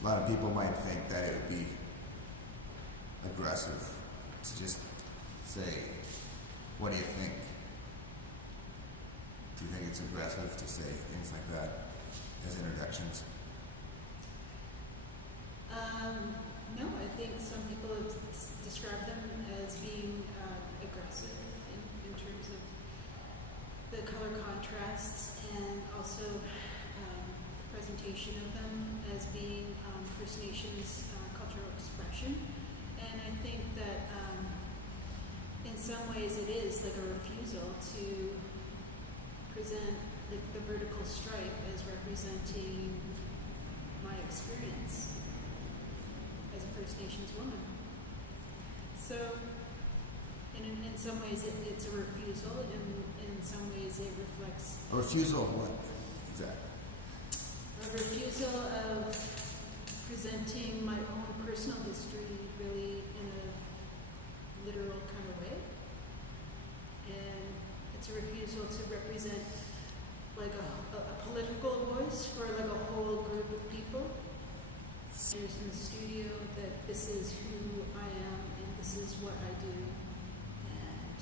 a lot of people might think that it would be aggressive to just say, what do you think? Do you think it's aggressive to say things like that as introductions? No, I think some people have described them as being aggressive in terms of the color contrasts, and also the presentation of them as being First Nations cultural expression. And I think that in some ways it is like a refusal to present like the vertical stripe as representing my experience as a First Nations woman. So, in some ways it's a refusal, and in some ways it reflects... A refusal of what, exactly? A refusal of presenting my own personal history really in a literal kind of way. And it's a refusal to represent like a political voice for like a whole group of people. There's in the studio that this is who I am and this is what I do, and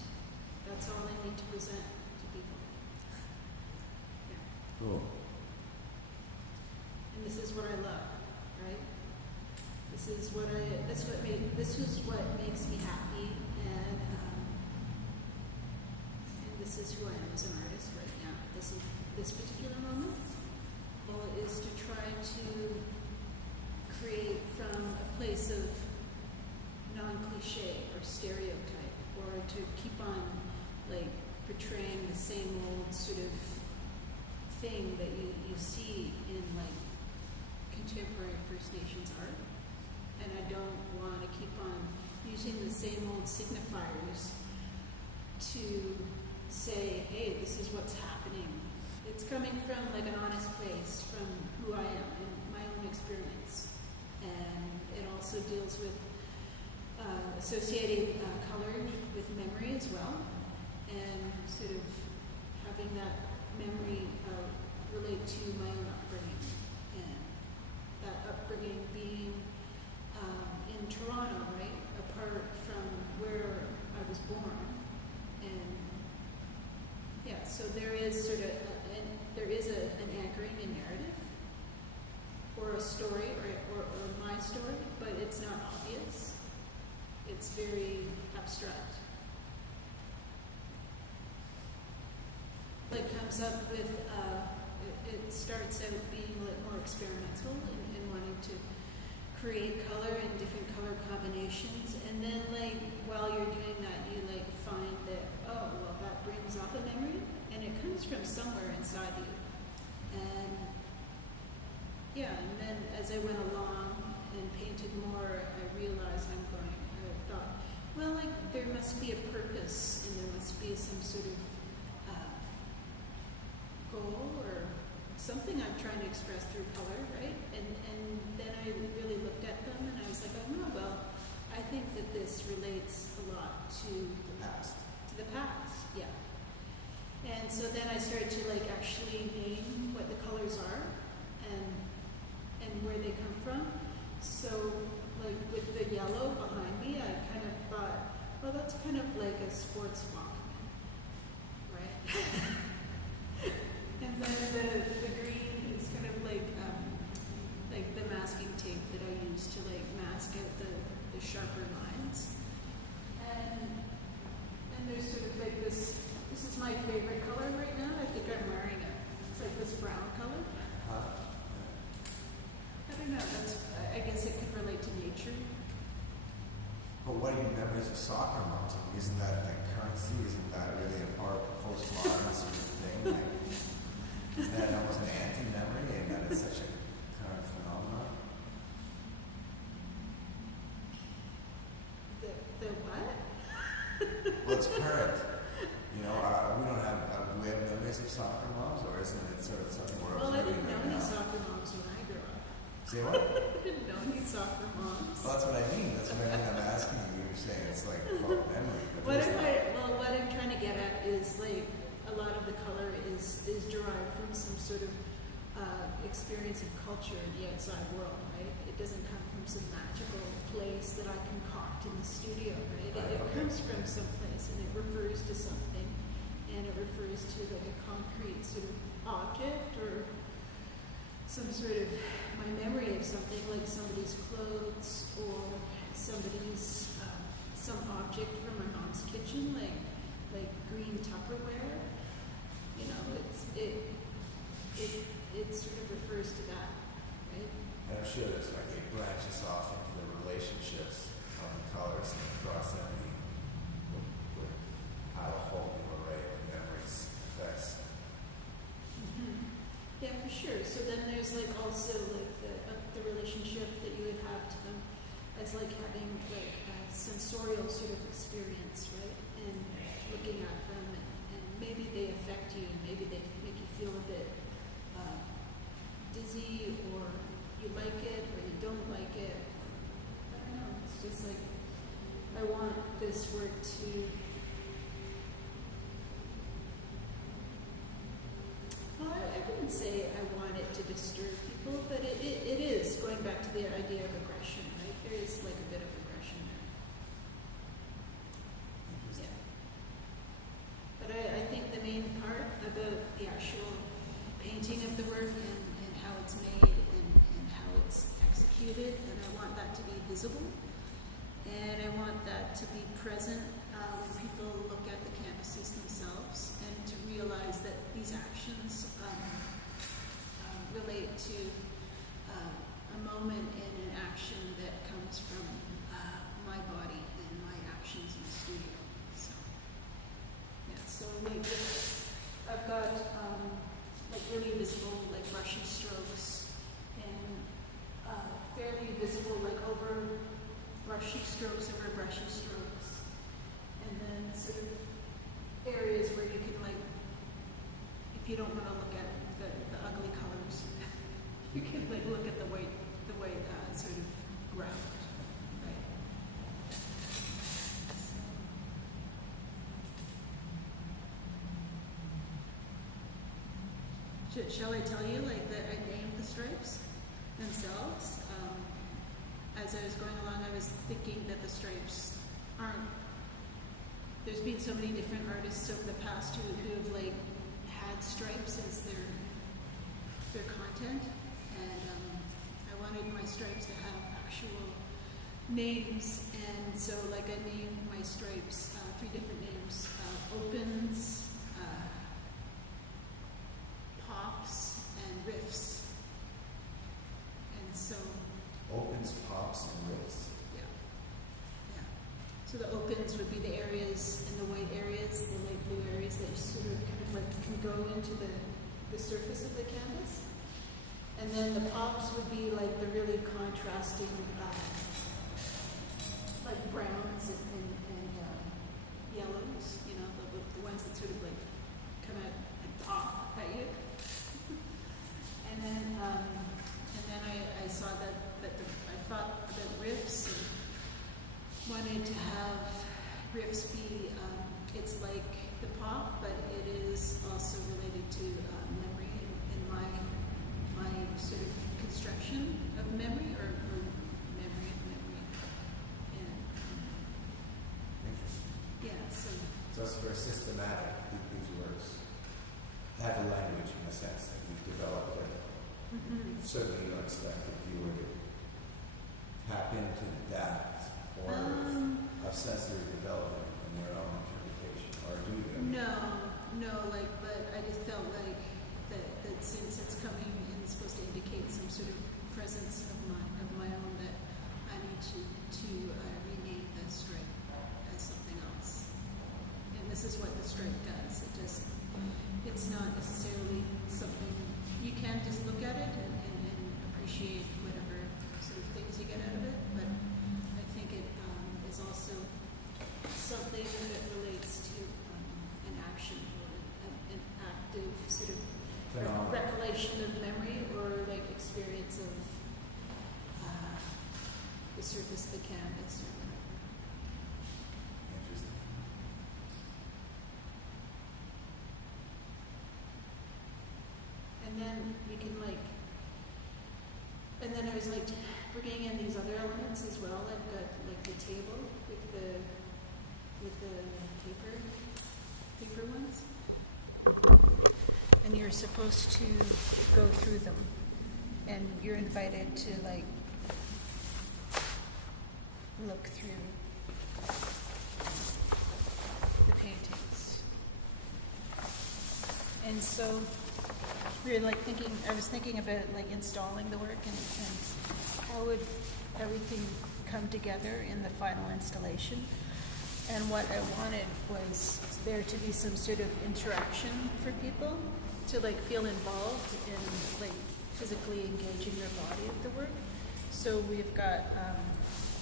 that's all I need to present to people. Yeah. Cool. And this is what I love, right? This is what makes me happy, and this is who I am as an artist right now. This particular moment. Well, is to try to create from a place of non-cliche or stereotype, or to keep on like portraying the same old sort of thing that you see in like contemporary First Nations art. And I don't want to keep on using the same old signifiers to say, hey, this is what's happening. It's coming from like an honest place, from who I am and my own experience. And it also deals with associating color with memory as well, and sort of having that memory relate to my own upbringing, and that upbringing being in Toronto, right, apart from where I was born. And yeah, so there is sort of an anchoring in narrative, or a story, or my story, but it's not obvious. It's very abstract. It comes up with, it starts out being like more experimental in wanting to create color and different color combinations, and then like while you're doing that, you like find that, oh, well, that brings up a memory, and it comes from somewhere inside you. And yeah, and then as I went along and painted more, I realized I thought, well, like there must be a purpose, and there must be some sort of goal or something I'm trying to express through color, right? And then I really looked at them, and I was like, oh no, well, I think that this relates a lot to The past. To the past, yeah. And so then I started to like actually name what the colors are and where they come from. So like with the yellow behind me, I kind of thought, well, that's kind of like a sports Walkman, right? And then the green is kind of like the masking tape that I use to like mask out the sharper lines. And there's sort of like this is my favorite color right now. I think I'm wearing it. It's like this brown color. I don't know, I guess it could relate to nature. But what are your memories of soccer moms? I mean, isn't that like currency? Isn't that really a part of postmodern sort of thing? Like, isn't that almost an anti-memory, and that it's such a current phenomenon? The what? Well, it's current. You know, we don't have, do we have memories of soccer moms, or isn't it sort of something we're Well, I observing didn't know right any now? soccer moms when I grew up. Say what? I didn't know any soccer moms. Well, that's what I mean. That's what I mean. I'm asking you. You're saying it's like quote memory. But What there's what I'm trying to get at is like a lot of the color is derived from some sort of experience of culture in the outside world, right? It doesn't come from some magical place that I concoct in the studio, right? It comes from some place, and it refers to something, and it refers to like a concrete sort of object or some sort of my memory of something, like somebody's clothes or somebody's some object from my mom's kitchen, like green Tupperware. You know, it sort of refers to that, right? And I'm sure there's like it branches off into the relationships of the colors and the proximity would add a whole new array of memories, effects. Mm-hmm. Yeah, for sure. So then there's like also like the relationship that you would have to them as like having like a sensorial sort of experience, right? And looking at them, and maybe they affect you, and maybe they make you feel a bit dizzy, or you like it, or you don't like it. I don't know. It's just like I want this work to. Well, I wouldn't say I want it to disturb people, but it is going back to the idea of aggression, right? There is like a bit of aggression there. Yeah. But I think the main part about the actual painting of the work and how it's made and how it's executed, and I want that to be visible, and I want that to be present when people look at the canvases themselves, and to realize that these actions relate to a moment and an action that comes from my body and my actions in the studio. So, yeah, so like I've got like really visible like brushy strokes and fairly visible like over brushy strokes over brushy strokes, and then sort of areas where you can like, if you don't want to look at the ugly colors, you can like look at the white sort of ground, right? Shall I tell you like that I named the stripes themselves? As I was going along, I was thinking that the stripes aren't. There's been so many different artists over the past who have like had stripes as their content, and I wanted my stripes to have actual names, and so like I named my stripes 3 different names: opens, pops, and riffs. And so Opens, pops, and riffs. yeah. So the opens would be the areas, and the white areas, the light blue areas that sort of kind of like can go into the surface of the canvas. And then the pops would be like the really contrasting, like browns and yellows, you know, the ones that sort of like come out and pop at you. And then I saw that I thought that riffs and wanted to have riffs be, it's like the pop, but it is also related to memory and my sort of construction of memory or memory of memory. And yeah, so it's very systematic, these works have a language in a sense that you've developed that certainly you don't expect the viewer to tap into that form of sensory development in their own interpretation, or do you? No, like, but I just felt like that since it's coming and it's supposed to indicate some sort of presence of my own, that I need to rename the stripe as something else. And this is what the stripe does. It's not necessarily something, you can just look at it and appreciate whatever sort of things you get out of it, but I think it is also something that relates to an action or an active sort of recollection of memory or like experience of the surface of the canvas or whatever. Interesting. And then, we can like, and then I was like bringing in these other elements as well. I've got like the table with the paper ones, and you're supposed to go through them, and you're invited to like look through the paintings. And so we were like thinking, I was thinking about like installing the work and how would everything come together in the final installation. And what I wanted was there to be some sort of interaction for people to like feel involved in like physically engaging their body with the work. So we've got,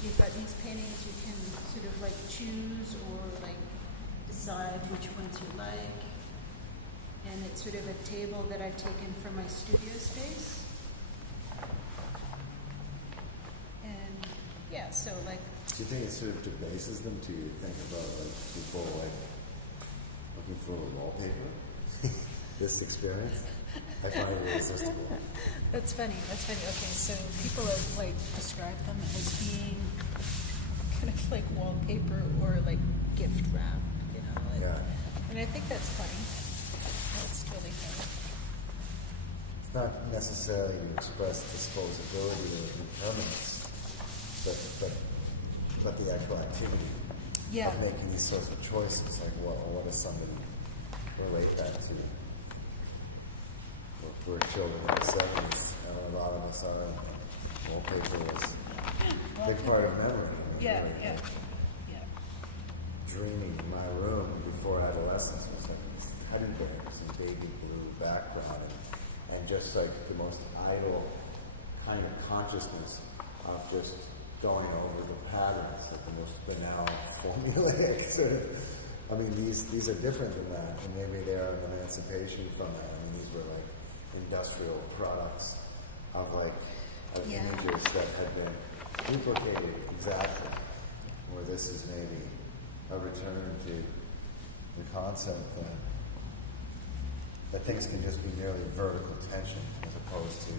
you've got these paintings you can sort of like choose or like decide which ones you like. And it's sort of a table that I've taken from my studio space. And yeah, so like. Do you think it sort of debases them to think about like people like looking for wallpaper? This experience? I find it irresistible. That's funny. Okay, so people have like described them as being kind of like wallpaper or like gift wrap, you know? Yeah. And I think that's funny. That's really funny. It's not necessarily to express disposability or impermanence, but the actual activity of making these sorts of choices. Like, what does somebody relate that to? We're children in the 70s, and a lot of us are. Wallpaper was a big part of memory. Yeah. Dreaming in my room before adolescence was like these teddy bears and baby blue background, and just like the most idle kind of consciousness of just going over the patterns, like the most banal, formulaic sort of. I mean, these are different than that, and maybe they are an emancipation from that. I mean, these were like industrial products of images that had been duplicated exactly, where this is maybe a return to the concept that things can just be merely vertical tension as opposed to